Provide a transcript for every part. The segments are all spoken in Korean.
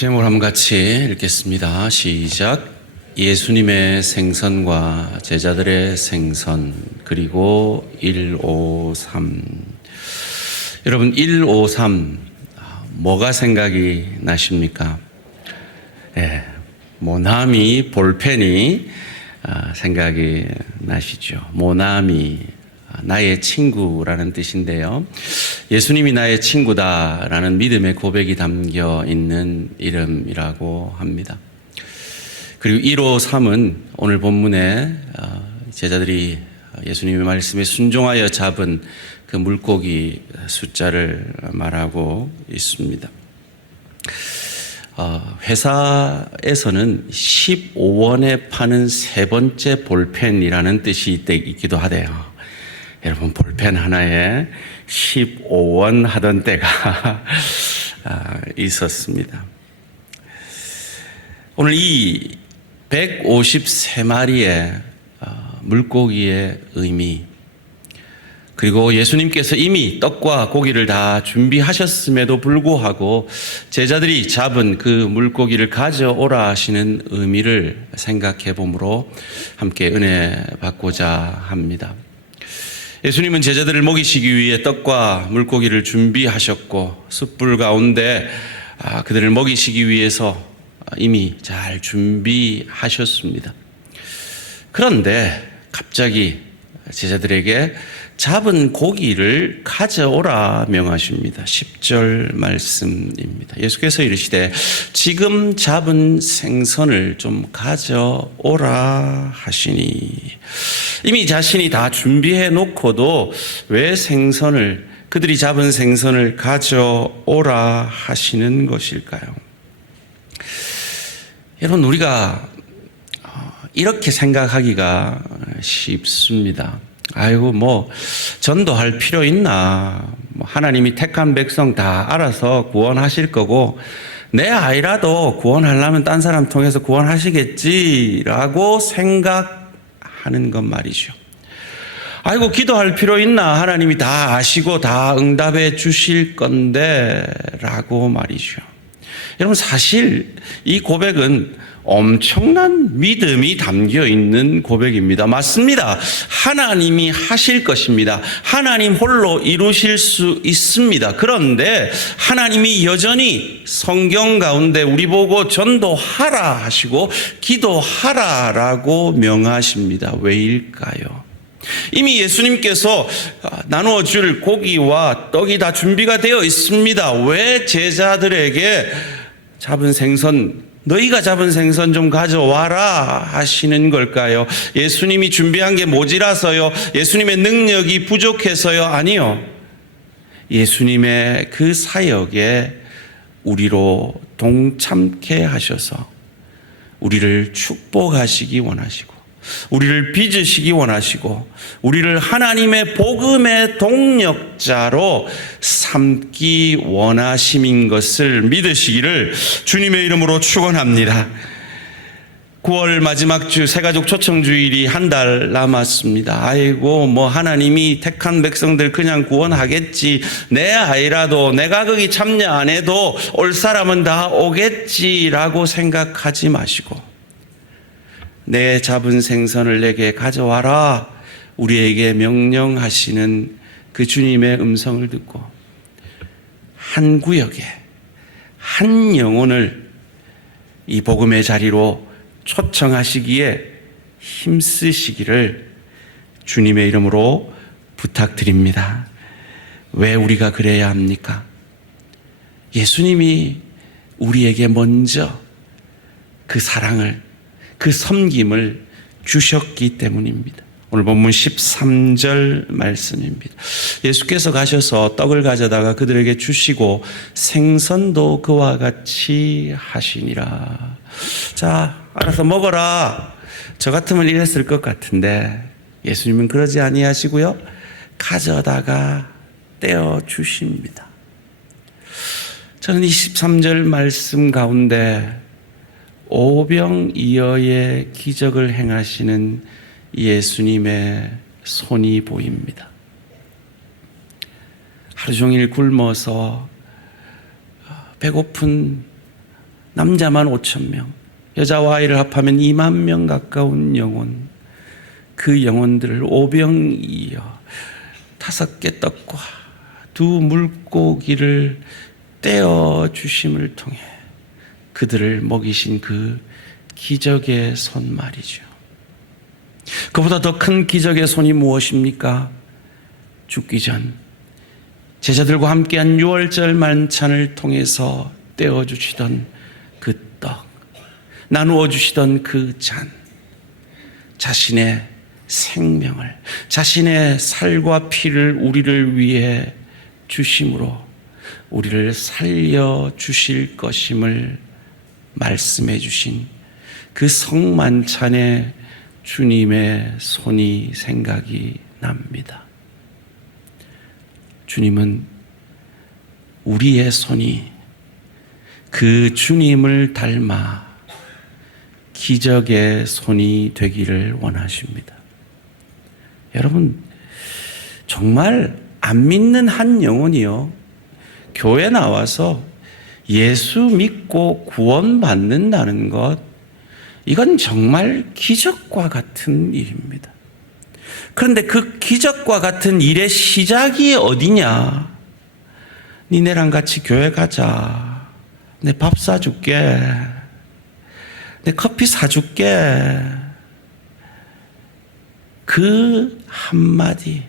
제목을 한번 같이 읽겠습니다. 시작. 예수님의 생선과 제자들의 생선, 그리고 153. 여러분, 153 뭐가 생각이 나십니까? 모나미 볼펜이 생각이 나시죠. 모나미, 나의 친구라는 뜻인데요. 예수님이 나의 친구다라는 믿음의 고백이 담겨 있는 이름이라고 합니다. 그리고 153은 오늘 본문에 제자들이 예수님의 말씀에 순종하여 잡은 그 물고기 숫자를 말하고 있습니다. 회사에서는 15원에 파는 세 번째 볼펜이라는 뜻이 있기도 하대요. 여러분, 볼펜 하나에 15원 하던 때가 있었습니다. 오늘 이 153마리의 물고기의 의미, 그리고 예수님께서 이미 떡과 고기를 다 준비하셨음에도 불구하고 제자들이 잡은 그 물고기를 가져오라 하시는 의미를 생각해 보므로 함께 은혜 받고자 합니다. 예수님은 제자들을 먹이시기 위해 떡과 물고기를 준비하셨고 숯불 가운데 그들을 먹이시기 위해서 이미 잘 준비하셨습니다. 그런데 갑자기 제자들에게 잡은 고기를 가져오라 명하십니다. 10절 말씀입니다. 예수께서 이르시되 지금 잡은 생선을 좀 가져오라 하시니, 이미 자신이 다 준비해 놓고도 왜 그들이 잡은 생선을 가져오라 하시는 것일까요? 여러분, 우리가 이렇게 생각하기가 쉽습니다. 아이고, 전도할 필요 있나? 하나님이 택한 백성 다 알아서 구원하실 거고, 내 아이라도 구원하려면 딴 사람 통해서 구원하시겠지라고 생각하는 것 말이죠. 아이고, 기도할 필요 있나? 하나님이 다 아시고 다 응답해 주실 건데 라고 말이죠. 여러분, 사실 이 고백은 엄청난 믿음이 담겨 있는 고백입니다. 맞습니다. 하나님이 하실 것입니다. 하나님 홀로 이루실 수 있습니다. 그런데 하나님이 여전히 성경 가운데 우리 보고 전도하라 하시고 기도하라라고 명하십니다. 왜일까요? 이미 예수님께서 나누어 줄 고기와 떡이 다 준비가 되어 있습니다. 왜 제자들에게 너희가 잡은 생선 좀 가져와라 하시는 걸까요? 예수님이 준비한 게 모자라서요? 예수님의 능력이 부족해서요? 아니요. 예수님의 그 사역에 우리로 동참케 하셔서 우리를 축복하시기 원하시고, 우리를 빚으시기 원하시고, 우리를 하나님의 복음의 동력자로 삼기 원하심인 것을 믿으시기를 주님의 이름으로 축원합니다. 9월 마지막 주 새가족 초청주일이 한 달 남았습니다. 아이고, 하나님이 택한 백성들 그냥 구원하겠지, 내 아이라도 내가 거기 참여 안 해도 올 사람은 다 오겠지라고 생각하지 마시고, 내 잡은 생선을 내게 가져와라 우리에게 명령하시는 그 주님의 음성을 듣고 한 구역에 한 영혼을 이 복음의 자리로 초청하시기에 힘쓰시기를 주님의 이름으로 부탁드립니다. 왜 우리가 그래야 합니까? 예수님이 우리에게 먼저 그 사랑을, 그 섬김을 주셨기 때문입니다. 오늘 본문 13절 말씀입니다. 예수께서 가셔서 떡을 가져다가 그들에게 주시고 생선도 그와 같이 하시니라. 자, 알아서 먹어라. 저 같으면 이랬을 것 같은데 예수님은 그러지 아니하시고요, 가져다가 떼어 주십니다. 저는 이 13절 말씀 가운데 오병이어의 기적을 행하시는 예수님의 손이 보입니다. 하루 종일 굶어서 배고픈 남자만 5,000명, 여자와 아이를 합하면 2만 명 가까운 영혼, 그 영혼들을 오병이어 5개 떡과 2 물고기를 떼어 주심을 통해 그들을 먹이신 그 기적의 손 말이죠. 그보다 더 큰 기적의 손이 무엇입니까? 죽기 전 제자들과 함께한 유월절 만찬을 통해서 떼어주시던 그 떡, 나누어 주시던 그 잔, 자신의 생명을, 자신의 살과 피를 우리를 위해 주심으로 우리를 살려주실 것임을 말씀해 주신 그 성만찬에 주님의 손이 생각이 납니다. 주님은 우리의 손이 그 주님을 닮아 기적의 손이 되기를 원하십니다. 여러분, 정말 안 믿는 한 영혼이요, 교회 나와서 예수 믿고 구원받는다는 것, 이건 정말 기적과 같은 일입니다. 그런데 그 기적과 같은 일의 시작이 어디냐? 니네랑 같이 교회 가자. 내 밥 사줄게. 내 커피 사줄게. 그 한마디,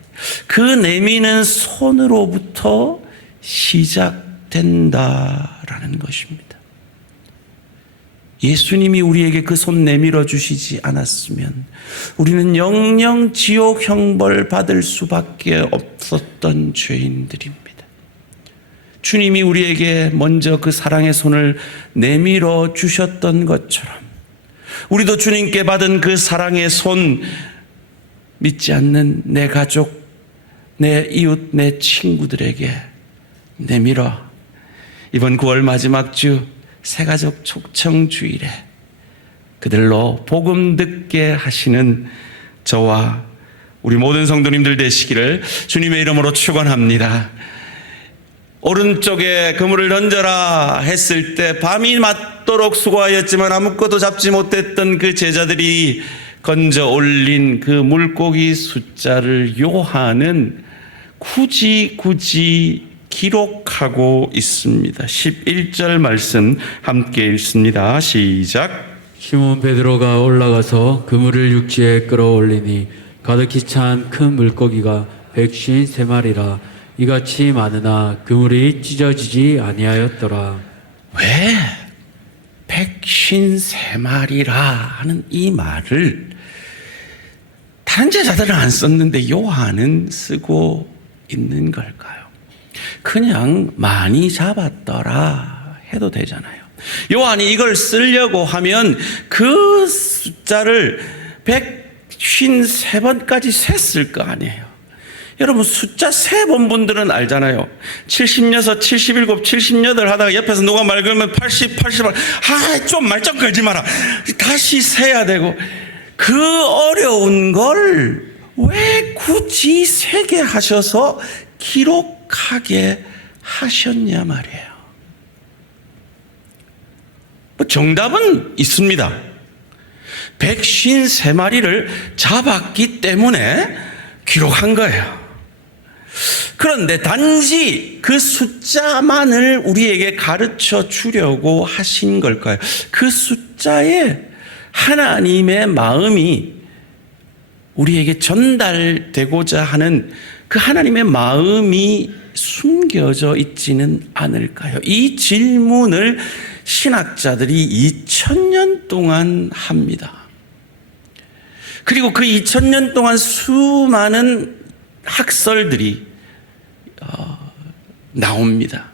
그 내미는 손으로부터 시작된다라는 것입니다. 예수님이 우리에게 그 손 내밀어 주시지 않았으면 우리는 영영 지옥 형벌 받을 수밖에 없었던 죄인들입니다. 주님이 우리에게 먼저 그 사랑의 손을 내밀어 주셨던 것처럼 우리도 주님께 받은 그 사랑의 손, 믿지 않는 내 가족, 내 이웃, 내 친구들에게 내밀어 이번 9월 마지막 주 새가족 촉청주일에 그들로 복음 듣게 하시는 저와 우리 모든 성도님들 되시기를 주님의 이름으로 축원합니다. 오른쪽에 그물을 던져라 했을 때 밤이 맞도록 수고하였지만 아무것도 잡지 못했던 그 제자들이 건져 올린 그 물고기 숫자를 요한은 굳이 기록하고 있습니다. 11절 말씀 함께 읽습니다. 시작. 시몬 베드로가 올라가서 그물을 육지에 끌어올리니 가득히 찬 큰 물고기가 153마리라. 이같이 많으나 그물이 찢어지지 아니하였더라. 왜 153마리라 하는 이 말을 다른 제자들은 안 썼는데 요한은 쓰고 있는 걸까요? 그냥 많이 잡았더라 해도 되잖아요. 요한이 이걸 쓰려고 하면 그 숫자를 153번까지 셌을 거 아니에요. 여러분, 숫자 3번 분들은 알잖아요. 76, 77, 78 하다가 옆에서 누가 말 걸면 80, 81. 좀 말 좀 걸지 마라. 다시 세야 되고. 그 어려운 걸 왜 굳이 세게 하셔서 기록하게 하셨냐 말이에요. 정답은 있습니다. 153마리를 잡았기 때문에 기록한 거예요. 그런데 단지 그 숫자만을 우리에게 가르쳐 주려고 하신 걸까요? 그 숫자에 하나님의 마음이 우리에게 전달되고자 하는 그 하나님의 마음이 숨겨져 있지는 않을까요? 이 질문을 신학자들이 2000년 동안 합니다. 그리고 그 2000년 동안 수많은 학설들이 나옵니다.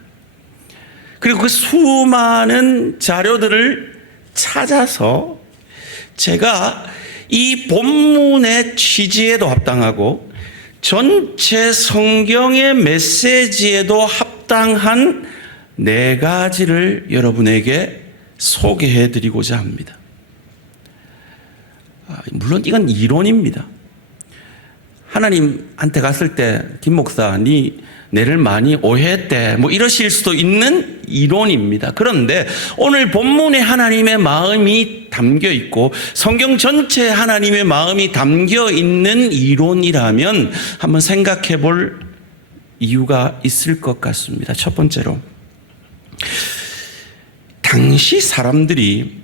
그리고 그 수많은 자료들을 찾아서 제가 이 본문의 취지에도 합당하고 전체 성경의 메시지에도 합당한 4가지를 여러분에게 소개해 드리고자 합니다. 물론 이건 이론입니다. 하나님한테 갔을 때 김 목사 내를 많이 오해했대 뭐 이러실 수도 있는 이론입니다. 그런데 오늘 본문에 하나님의 마음이 담겨 있고 성경 전체에 하나님의 마음이 담겨 있는 이론이라면 한번 생각해 볼 이유가 있을 것 같습니다. 첫 번째로 당시 사람들이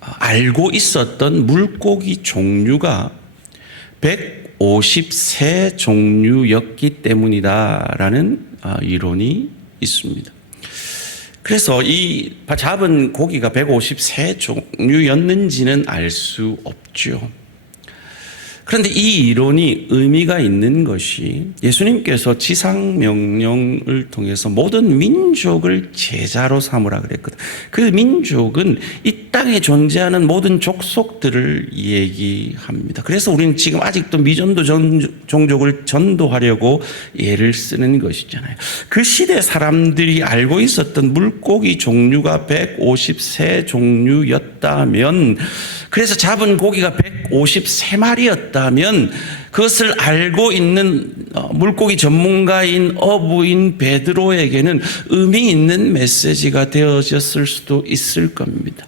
알고 있었던 물고기 종류가 153 종류였기 때문이다라는 이론이 있습니다. 그래서 이 잡은 고기가 153 종류였는지는 알 수 없죠. 그런데 이 이론이 의미가 있는 것이 예수님께서 지상명령을 통해서 모든 민족을 제자로 삼으라 그랬거든. 그 민족은 이 땅에 존재하는 모든 족속들을 얘기합니다. 그래서 우리는 지금 아직도 미전도 종족을 전도하려고 예를 쓰는 것이잖아요. 그 시대 사람들이 알고 있었던 물고기 종류가 153 종류였다면, 그래서 잡은 고기가 153마리였다면 그것을 알고 있는 물고기 전문가인 어부인 베드로에게는 의미 있는 메시지가 되어졌을 수도 있을 겁니다.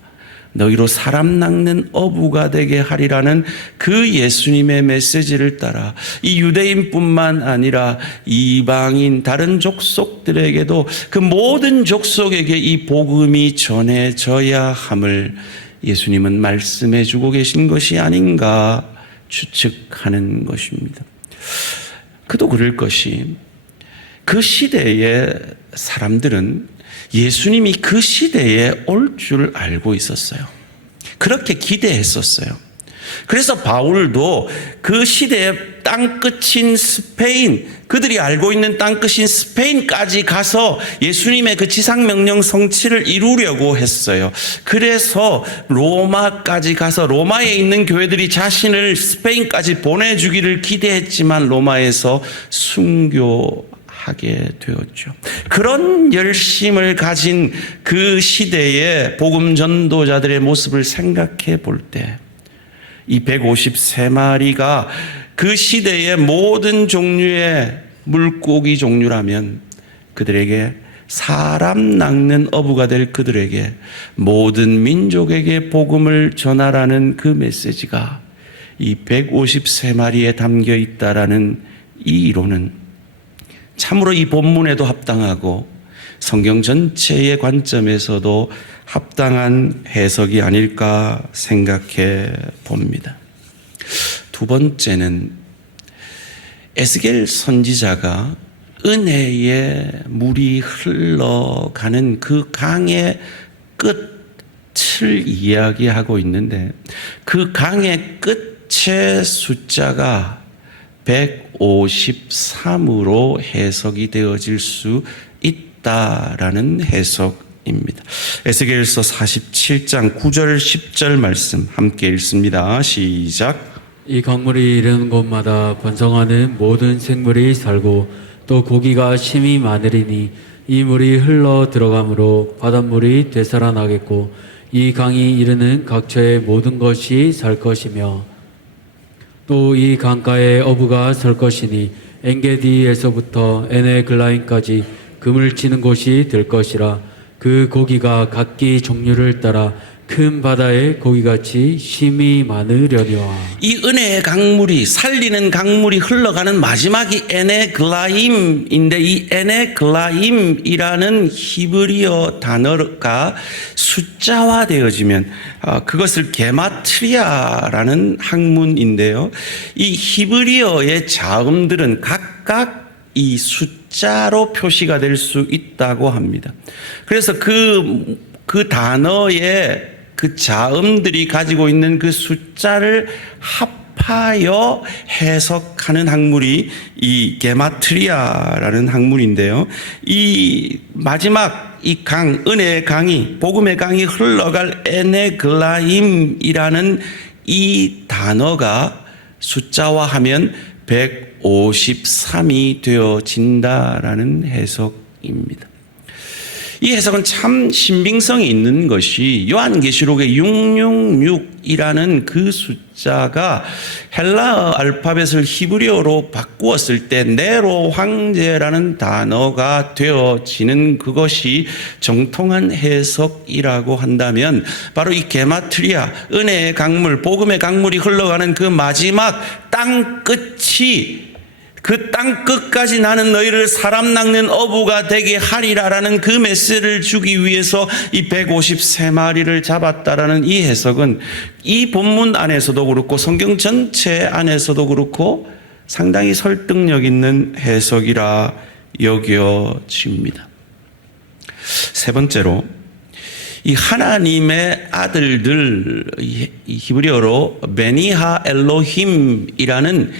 너희로 사람 낚는 어부가 되게 하리라는 그 예수님의 메시지를 따라 이 유대인뿐만 아니라 이방인 다른 족속들에게도 그 모든 족속에게 이 복음이 전해져야 함을 예수님은 말씀해 주고 계신 것이 아닌가 추측하는 것입니다. 그도 그럴 것이 그 시대의 사람들은 예수님이 그 시대에 올 줄 알고 있었어요. 그렇게 기대했었어요. 그래서 바울도 그 시대의 땅끝인 스페인, 그들이 알고 있는 땅끝인 스페인까지 가서 예수님의 그 지상명령 성취를 이루려고 했어요. 그래서 로마까지 가서 로마에 있는 교회들이 자신을 스페인까지 보내주기를 기대했지만 로마에서 순교하게 되었죠. 그런 열심을 가진 그 시대의 복음 전도자들의 모습을 생각해 볼 때 이 153마리가 그 시대의 모든 종류의 물고기 종류라면 그들에게 사람 낚는 어부가 될 그들에게 모든 민족에게 복음을 전하라는 그 메시지가 이 153마리에 담겨 있다라는 이 이론은 참으로 이 본문에도 합당하고 성경 전체의 관점에서도 합당한 해석이 아닐까 생각해 봅니다. 두 번째는 에스겔 선지자가 은혜의 물이 흘러가는 그 강의 끝을 이야기하고 있는데 그 강의 끝의 숫자가 153으로 해석이 되어질 수 있다라는 해석입니다. 에스겔서 47장 9절 10절 말씀 함께 읽습니다. 시작. 이 강물이 이르는 곳마다 번성하는 모든 생물이 살고 또 고기가 심히 많으리니 이 물이 흘러 들어가므로 바닷물이 되살아나겠고 이 강이 이르는 각처의 모든 것이 살 것이며 또 이 강가에 어부가 설 것이니 엔게디에서부터 에네글라임까지 금을 치는 곳이 될 것이라. 그 고기가 각기 종류를 따라 큰 바다의 고기같이 심이 많으려니와. 이 은혜의 강물이 살리는 강물이 흘러가는 마지막이 에네글라임인데 이 에네글라임이라는 히브리어 단어가 숫자화되어지면 그것을 게마트리아라는 학문인데요. 이 히브리어의 자음들은 각각 이 숫자로 표시가 될 수 있다고 합니다. 그래서 그 단어의 그 자음들이 가지고 있는 그 숫자를 합하여 해석하는 학문이 이 게마트리아라는 학문인데요. 이 마지막 이 강, 은혜의 강이, 복음의 강이 흘러갈 에네글라임이라는 이 단어가 숫자화하면 153이 되어진다라는 해석입니다. 이 해석은 참 신빙성이 있는 것이 요한계시록의 666이라는 그 숫자가 헬라어 알파벳을 히브리어로 바꾸었을 때 네로 황제라는 단어가 되어지는 그것이 정통한 해석이라고 한다면 바로 이 게마트리아, 은혜의 강물, 복음의 강물이 흘러가는 그 마지막 땅 끝이 그 땅 끝까지 나는 너희를 사람 낚는 어부가 되게 하리라라는 그 메시지를 주기 위해서 이 153마리를 잡았다라는 이 해석은 이 본문 안에서도 그렇고 성경 전체 안에서도 그렇고 상당히 설득력 있는 해석이라 여겨집니다. 세 번째로 이 하나님의 아들들, 이 히브리어로 베니하 엘로힘이라는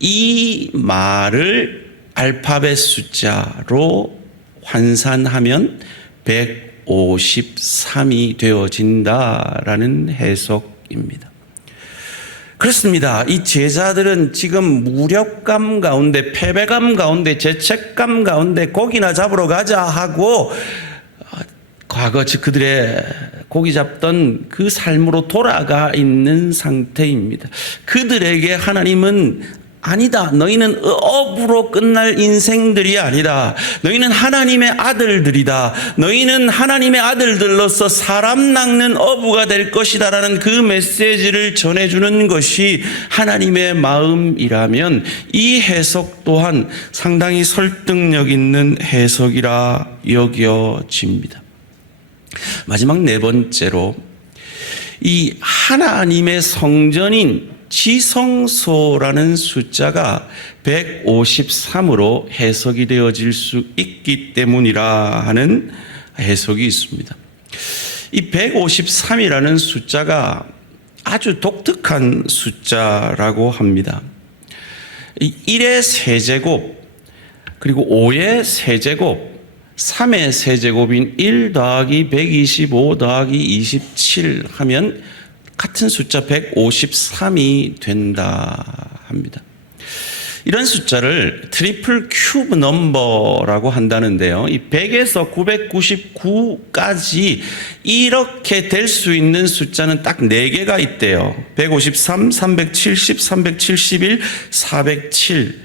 이 말을 알파벳 숫자로 환산하면 153이 되어진다라는 해석입니다. 그렇습니다. 이 제자들은 지금 무력감 가운데, 패배감 가운데, 죄책감 가운데 고기나 잡으러 가자 하고 과거 즉 그들의 고기 잡던 그 삶으로 돌아가 있는 상태입니다. 그들에게 하나님은 아니다. 너희는 업으로 끝날 인생들이 아니다. 너희는 하나님의 아들들이다. 너희는 하나님의 아들들로서 사람 낚는 어부가 될 것이다라는 그 메시지를 전해주는 것이 하나님의 마음이라면 이 해석 또한 상당히 설득력 있는 해석이라 여겨집니다. 마지막 네 번째로 이 하나님의 성전인 지성소라는 숫자가 153으로 해석이 되어질 수 있기 때문이라 하는 해석이 있습니다. 이 153이라는 숫자가 아주 독특한 숫자라고 합니다. 1의 세제곱, 그리고 5의 세제곱, 3의 세제곱인 1 더하기 125 더하기 27 하면 같은 숫자 153이 된다 합니다. 이런 숫자를 트리플 큐브 넘버라고 한다는데요. 이 100에서 999까지 이렇게 될 수 있는 숫자는 딱 4개가 있대요. 153, 370, 371, 407.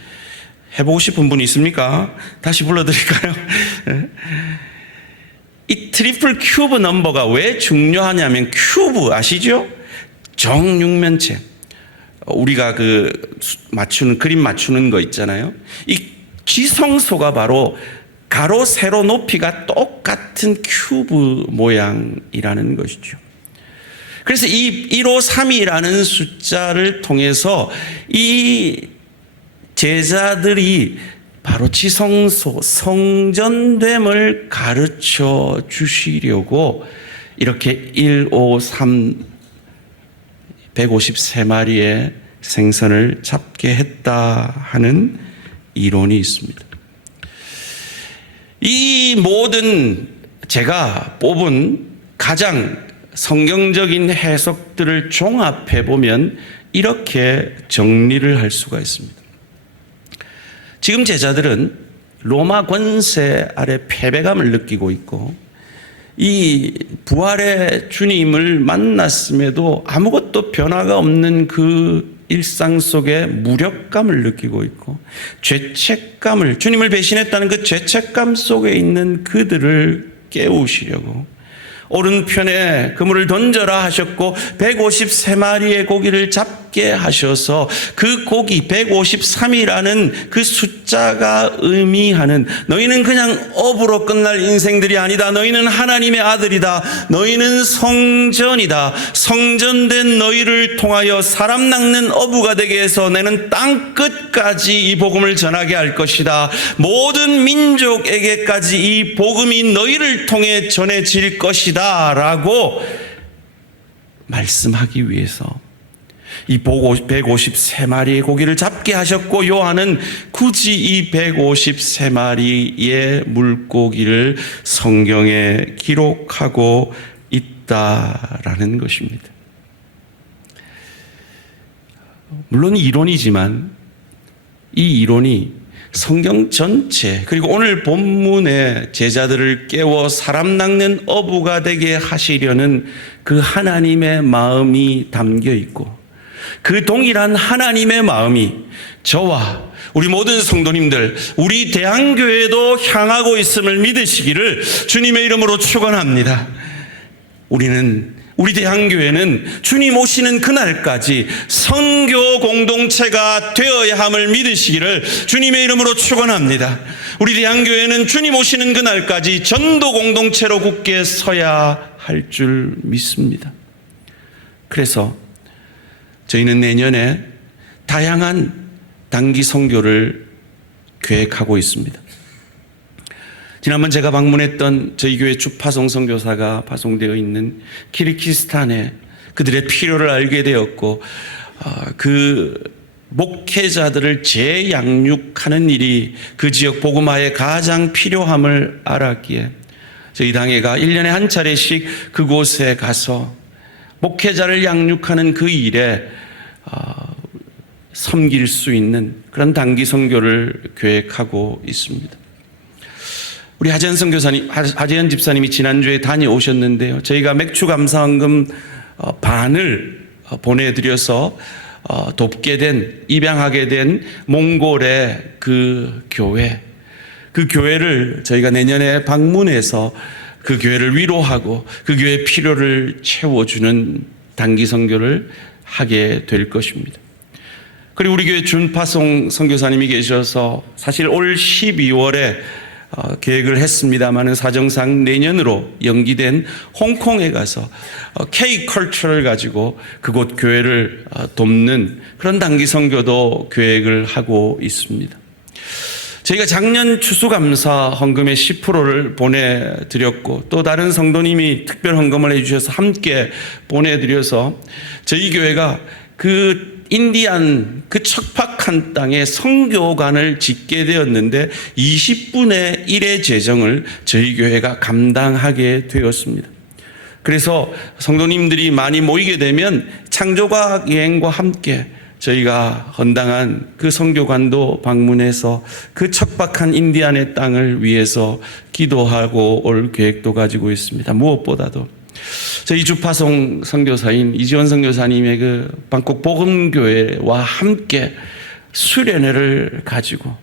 해보고 싶은 분이 있습니까? 다시 불러드릴까요? 이 트리플 큐브 넘버가 왜 중요하냐면 큐브 아시죠? 정육면체. 우리가 그 맞추는 그림 맞추는 거 있잖아요. 이 지성소가 바로 가로 세로 높이가 똑같은 큐브 모양이라는 것이죠. 그래서 이 153이라는 숫자를 통해서 이 제자들이 바로 지성소, 성전됨을 가르쳐 주시려고 이렇게 153, 153마리의 생선을 잡게 했다 하는 이론이 있습니다. 이 모든 제가 뽑은 가장 성경적인 해석들을 종합해 보면 이렇게 정리를 할 수가 있습니다. 지금 제자들은 로마 권세 아래 패배감을 느끼고 있고 이 부활의 주님을 만났음에도 아무것도 변화가 없는 그 일상 속에 무력감을 느끼고 있고 죄책감을, 주님을 배신했다는 그 죄책감 속에 있는 그들을 깨우시려고 오른편에 그물을 던져라 하셨고 153마리의 고기를 잡게 하셔서 그 고기 153이라는 그 숫자가 의미하는 너희는 그냥 업으로 끝날 인생들이 아니다. 너희는 하나님의 아들이다. 너희는 성전이다. 성전된 너희를 통하여 사람 낚는 어부가 되게 해서 나는 땅 끝까지 이 복음을 전하게 할 것이다. 모든 민족에게까지 이 복음이 너희를 통해 전해질 것이다 라고 말씀하기 위해서 이 153마리의 고기를 잡게 하셨고 요한은 굳이 이 153마리의 물고기를 성경에 기록하고 있다라는 것입니다. 물론 이론이지만 이 이론이 성경 전체 그리고 오늘 본문의 제자들을 깨워 사람 낚는 어부가 되게 하시려는 그 하나님의 마음이 담겨 있고, 그 동일한 하나님의 마음이 저와 우리 모든 성도님들, 우리 대한교회도 향하고 있음을 믿으시기를 주님의 이름으로 축원합니다. 우리 대한교회는 주님 오시는 그날까지 선교 공동체가 되어야 함을 믿으시기를 주님의 이름으로 축원합니다. 우리 대한교회는 주님 오시는 그날까지 전도 공동체로 굳게 서야 할 줄 믿습니다. 그래서 저희는 내년에 다양한 단기 선교를 계획하고 있습니다. 지난번 제가 방문했던 저희 교회 주파송 선교사가 파송되어 있는 키르기스탄에 그들의 필요를 알게 되었고, 그 목회자들을 재양육하는 일이 그 지역 복음화에 가장 필요함을 알았기에 저희 당회가 1년에 한 차례씩 그곳에 가서 목회자를 양육하는 그 일에 섬길 수 있는 그런 단기 선교를 계획하고 있습니다. 우리 하재현 집사님이 지난주에 다녀오셨는데요. 저희가 맥주 감사헌금 반을 보내드려서 돕게 된, 입양하게 된 몽골의 그 교회를 저희가 내년에 방문해서 그 교회를 위로하고 그 교회의 필요를 채워주는 단기 선교를 하게 될 것입니다. 그리고 우리 교회 준파송 선교사님이 계셔서 사실 올 12월에 계획을 했습니다마는 사정상 내년으로 연기된 홍콩에 가서 K-컬처를 가지고 그곳 교회를 돕는 그런 단기 선교도 계획을 하고 있습니다. 저희가 작년 추수감사 헌금의 10%를 보내드렸고, 또 다른 성도님이 특별 헌금을 해주셔서 함께 보내드려서 저희 교회가 그 인디안 그 척박한 땅에 선교관을 짓게 되었는데 20분의 1의 재정을 저희 교회가 감당하게 되었습니다. 그래서 성도님들이 많이 모이게 되면 창조과학 여행과 함께 저희가 헌당한 그 선교관도 방문해서 그 척박한 인디안의 땅을 위해서 기도하고 올 계획도 가지고 있습니다. 무엇보다도 저희 주파송 선교사인 이지원 선교사님의 그 방콕 복음교회와 함께 수련회를 가지고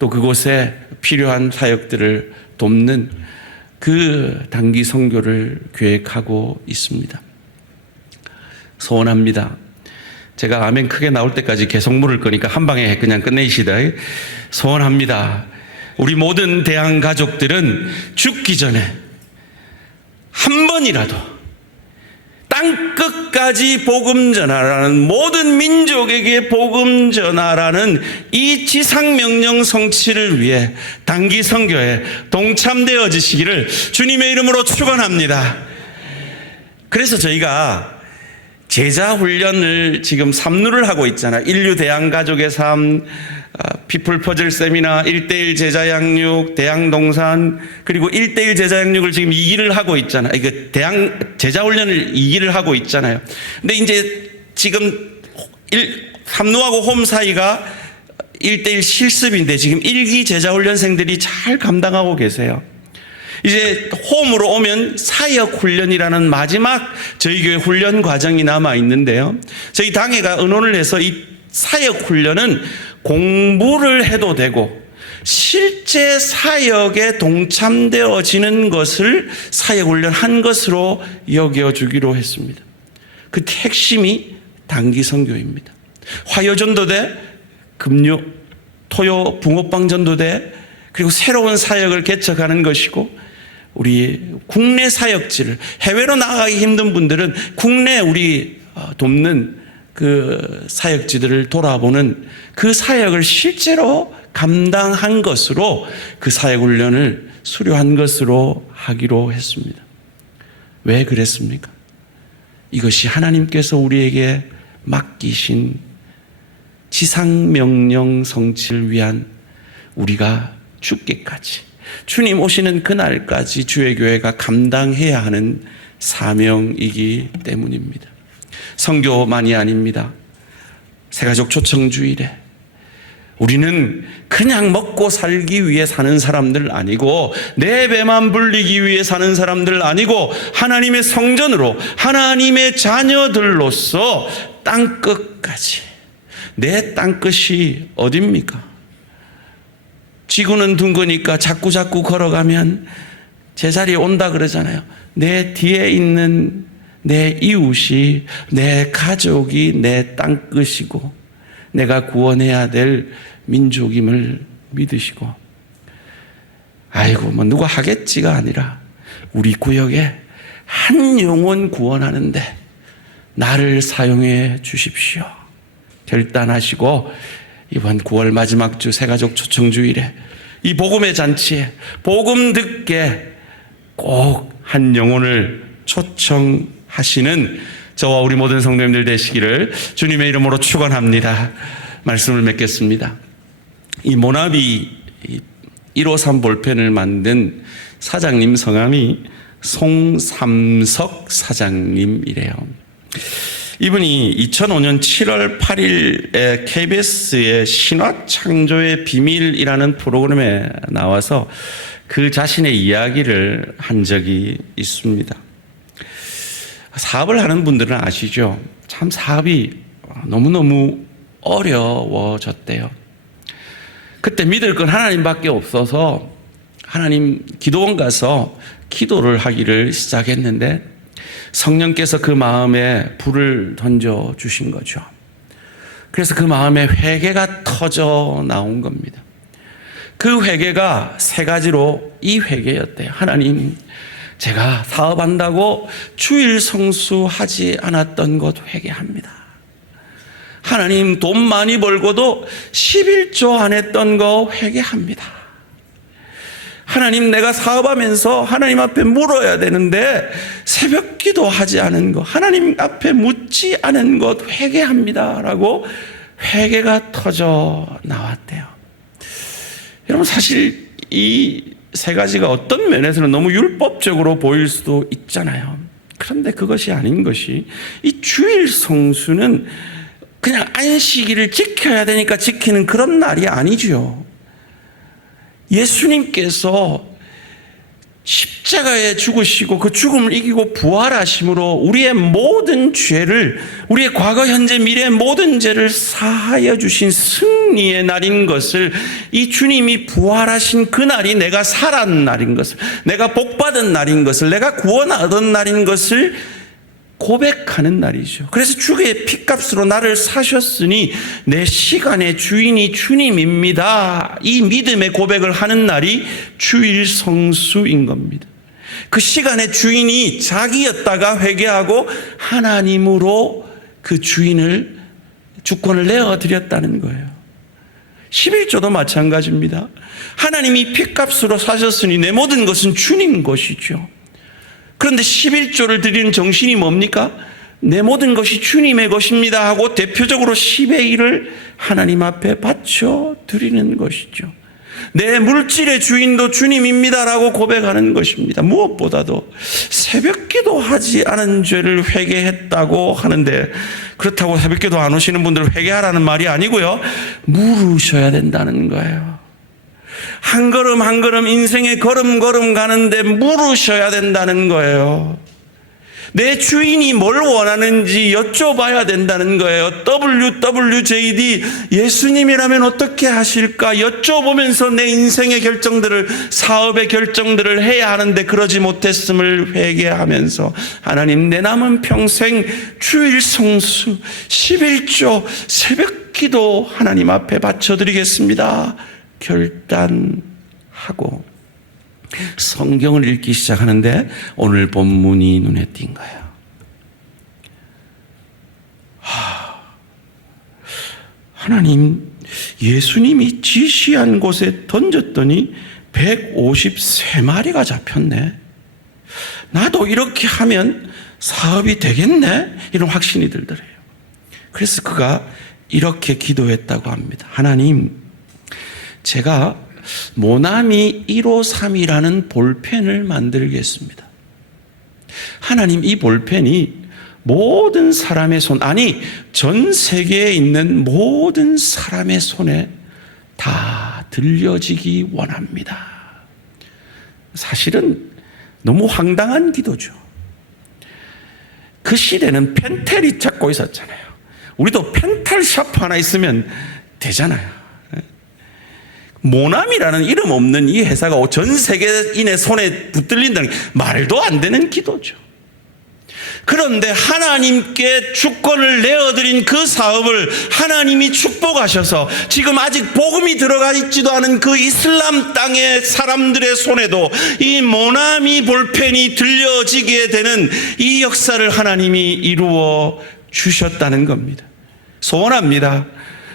또 그곳에 필요한 사역들을 돕는 그 단기 선교를 계획하고 있습니다. 소원합니다. 제가 아멘 크게 나올 때까지 계속 물을 거니까 한 방에 그냥 끝내시다. 소원합니다. 우리 모든 대한 가족들은 죽기 전에 한 번이라도 땅 끝까지 복음 전하라는, 모든 민족에게 복음 전하라는 이 지상 명령 성취를 위해 단기 선교에 동참되어 주시기를 주님의 이름으로 축원합니다. 그래서 저희가 제자 훈련을 지금 3루를 하고 있잖아요. 인류 대한 가족의 삶, 피플 퍼즐 세미나, 1:1 제자 양육, 대양 동산, 그리고 1:1 제자 양육을 지금 2기를 하고 있잖아요. 이거 대양 제자 훈련을 2기를 하고 있잖아요. 근데 이제 지금 3루하고 홈 사이가 1:1 실습인데 지금 1기 제자 훈련생들이 잘 감당하고 계세요. 이제 홈으로 오면 사역 훈련이라는 마지막 저희 교회 훈련 과정이 남아 있는데요. 저희 당회가 의논을 해서 이 사역 훈련은 공부를 해도 되고 실제 사역에 동참되어지는 것을 사역 훈련한 것으로 여겨주기로 했습니다. 그 핵심이 단기 선교입니다. 화요전도대, 금요, 토요 붕어빵 전도대, 그리고 새로운 사역을 개척하는 것이고, 우리 국내 사역지를, 해외로 나가기 힘든 분들은 국내 우리 돕는 그 사역지들을 돌아보는 그 사역을 실제로 감당한 것으로 그 사역 훈련을 수료한 것으로 하기로 했습니다. 왜 그랬습니까? 이것이 하나님께서 우리에게 맡기신 지상명령 성취를 위한, 우리가 죽기까지, 주님 오시는 그날까지 주의 교회가 감당해야 하는 사명이기 때문입니다. 선교만이 아닙니다. 새가족 초청주일에 우리는 그냥 먹고 살기 위해 사는 사람들 아니고 내 배만 불리기 위해 사는 사람들 아니고 하나님의 성전으로 하나님의 자녀들로서 땅끝까지. 내 땅끝이 어딥니까? 지구는 둥그니까 자꾸 걸어가면 제자리에 온다 그러잖아요. 내 뒤에 있는 내 이웃이, 내 가족이 내 땅끝이고 내가 구원해야 될 민족임을 믿으시고, 아이고 뭐 누가 하겠지가 아니라 우리 구역에 한 영혼 구원하는데 나를 사용해 주십시오 결단하시고 이번 9월 마지막 주 새가족 초청주일에 이 복음의 잔치에 복음 듣게 꼭 한 영혼을 초청하시는 저와 우리 모든 성도님들 되시기를 주님의 이름으로 축원합니다. 말씀을 맺겠습니다. 이 모나비 153 볼펜을 만든 사장님 성함이 송삼석 사장님이래요. 이분이 2005년 7월 8일에 KBS의 신화창조의 비밀이라는 프로그램에 나와서 그 자신의 이야기를 한 적이 있습니다. 사업을 하는 분들은 아시죠? 참 사업이 너무너무 어려워졌대요. 그때 믿을 건 하나님밖에 없어서 하나님 기도원 가서 기도를 하기를 시작했는데 성령께서 그 마음에 불을 던져 주신 거죠. 그래서 그 마음에 회개가 터져 나온 겁니다. 그 회개가 세 가지로 이 회개였대요. 하나님, 제가 사업한다고 주일 성수하지 않았던 것 회개합니다. 하나님, 돈 많이 벌고도 11조 안 했던 거 회개합니다. 하나님, 내가 사업하면서 하나님 앞에 물어야 되는데 새벽 기도하지 않은 것, 하나님 앞에 묻지 않은 것 회개합니다 라고 회개가 터져 나왔대요. 여러분, 사실 이 세 가지가 어떤 면에서는 너무 율법적으로 보일 수도 있잖아요. 그런데 그것이 아닌 것이, 이 주일 성수는 그냥 안식일을 지켜야 되니까 지키는 그런 날이 아니죠. 예수님께서 십자가에 죽으시고 그 죽음을 이기고 부활하심으로 우리의 모든 죄를, 우리의 과거, 현재, 미래의 모든 죄를 사하여 주신 승리의 날인 것을, 이 주님이 부활하신 그 날이 내가 살아난 날인 것을, 내가 복받은 날인 것을, 내가 구원 얻은 날인 것을 고백하는 날이죠. 그래서 주의 피값으로 나를 사셨으니 내 시간의 주인이 주님입니다. 이 믿음의 고백을 하는 날이 주일 성수인 겁니다. 그 시간의 주인이 자기였다가 회개하고 하나님으로 그 주권을 내어드렸다는 거예요. 11조도 마찬가지입니다. 하나님이 피값으로 사셨으니 내 모든 것은 주님 것이죠. 그런데 11조를 드리는 정신이 뭡니까? 내 모든 것이 주님의 것입니다 하고 대표적으로 10의 1을 하나님 앞에 바쳐 드리는 것이죠. 내 물질의 주인도 주님입니다라고 고백하는 것입니다. 무엇보다도 새벽 기도하지 않은 죄를 회개했다고 하는데, 그렇다고 새벽 기도 안 오시는 분들 회개하라는 말이 아니고요, 물으셔야 된다는 거예요. 한 걸음 한 걸음 인생의 걸음걸음 가는데 물으셔야 된다는 거예요. 내 주인이 뭘 원하는지 여쭤봐야 된다는 거예요. WWJD, 예수님이라면 어떻게 하실까 여쭤보면서 내 인생의 결정들을, 사업의 결정들을 해야 하는데 그러지 못했음을 회개하면서, 하나님, 내 남은 평생 주일 성수 11조 새벽 기도 하나님 앞에 바쳐드리겠습니다 결단하고 성경을 읽기 시작하는데 오늘 본문이 눈에 띈 거예요. 하나님, 예수님이 지시한 곳에 던졌더니 153마리가 잡혔네. 나도 이렇게 하면 사업이 되겠네, 이런 확신이 들더래요. 그래서 그가 이렇게 기도했다고 합니다. 하나님, 제가 모나미 153이라는 볼펜을 만들겠습니다. 하나님, 이 볼펜이 모든 사람의 손, 아니 전 세계에 있는 모든 사람의 손에 다 들려지기 원합니다. 사실은 너무 황당한 기도죠. 그 시대는 펜텔이 찾고 있었잖아요. 우리도 펜탈 샵 하나 있으면 되잖아요. 모남이라는 이름 없는 이 회사가 전 세계인의 손에 붙들린다는 게 말도 안 되는 기도죠. 그런데 하나님께 주권을 내어드린 그 사업을 하나님이 축복하셔서 지금 아직 복음이 들어가 있지도 않은 그 이슬람 땅의 사람들의 손에도 이 모나미 볼펜이 들려지게 되는 이 역사를 하나님이 이루어 주셨다는 겁니다. 소원합니다.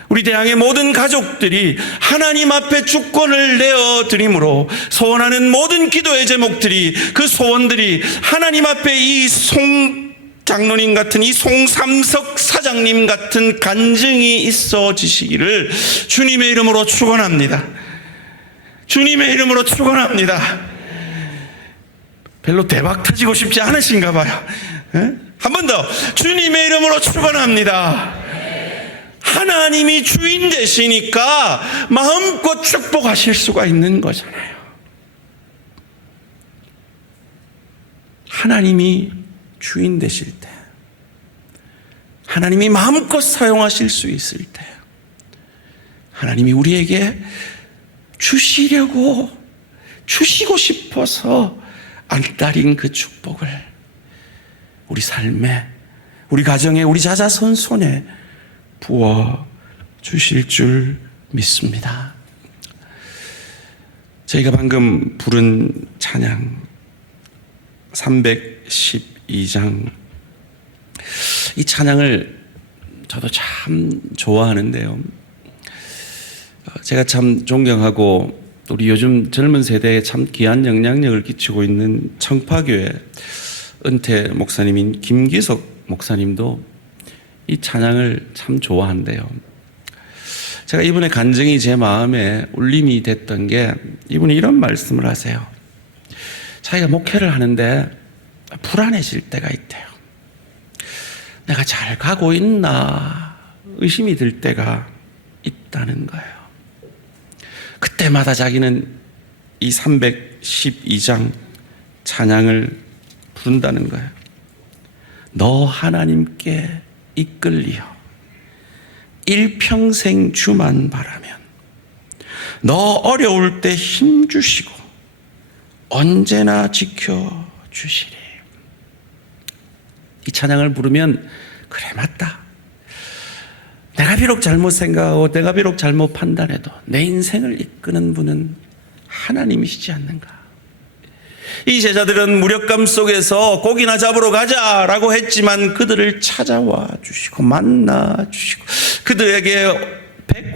우리 대항의 모든 가족들이 하나님 앞에 주권을 내어드림으로 소원하는 모든 기도의 제목들이, 그 소원들이 하나님 앞에 이 송 장로님 같은, 이 송삼석 사장님 같은 간증이 있어지시기를 주님의 이름으로 축원합니다. 주님의 이름으로 축원합니다. 별로 대박 터지고 싶지 않으신가 봐요. 한 번 더 주님의 이름으로 축원합니다. 하나님이 주인 되시니까 마음껏 축복하실 수가 있는 거잖아요. 하나님이 주인 되실 때, 하나님이 마음껏 사용하실 수 있을 때, 하나님이 우리에게 주시고 싶어서 안달인 그 축복을 우리 삶에, 우리 가정에, 우리 자자손손에 부어 주실 줄 믿습니다. 저희가 방금 부른 찬양 312장, 이 찬양을 저도 참 좋아하는데요. 제가 참 존경하고 우리 요즘 젊은 세대에 참 귀한 영향력을 끼치고 있는 청파교회 은퇴 목사님인 김기석 목사님도 이 찬양을 참 좋아한대요. 제가 이분의 간증이 제 마음에 울림이 됐던 게, 이분이 이런 말씀을 하세요. 자기가 목회를 하는데 불안해질 때가 있대요. 내가 잘 가고 있나 의심이 들 때가 있다는 거예요. 그때마다 자기는 이 312장 찬양을 부른다는 거예요. 너 하나님께 이끌리어 일평생 주만 바라면 너 어려울 때 힘주시고 언제나 지켜주시리. 이 찬양을 부르면, 그래 맞다, 내가 비록 잘못 생각하고 내가 비록 잘못 판단해도 내 인생을 이끄는 분은 하나님이시지 않는가. 이 제자들은 무력감 속에서 고기나 잡으러 가자라고 했지만 그들을 찾아와 주시고 만나 주시고 그들에게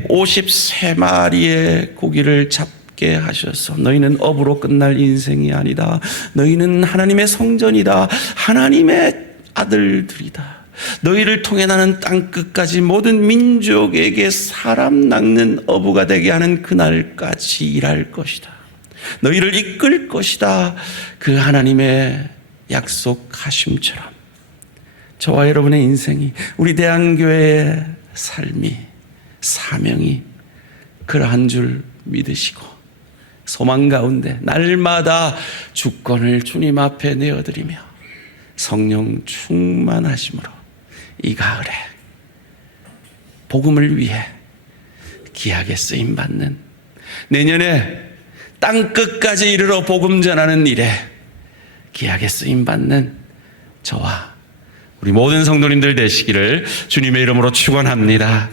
153마리의 고기를 잡게 하셔서, 너희는 업으로 끝날 인생이 아니다. 너희는 하나님의 성전이다. 하나님의 아들들이다. 너희를 통해 나는 땅끝까지 모든 민족에게 사람 낚는 어부가 되게 하는 그날까지 일할 것이다. 너희를 이끌 것이다. 그 하나님의 약속하심처럼 저와 여러분의 인생이, 우리 대한교회의 삶이, 사명이 그러한 줄 믿으시고 소망 가운데 날마다 주권을 주님 앞에 내어드리며 성령 충만하심으로 이 가을에 복음을 위해 귀하게 쓰임받는, 내년에 땅끝까지 이르러 복음 전하는 일에 귀하게 쓰임받는 저와 우리 모든 성도님들 되시기를 주님의 이름으로 축원합니다.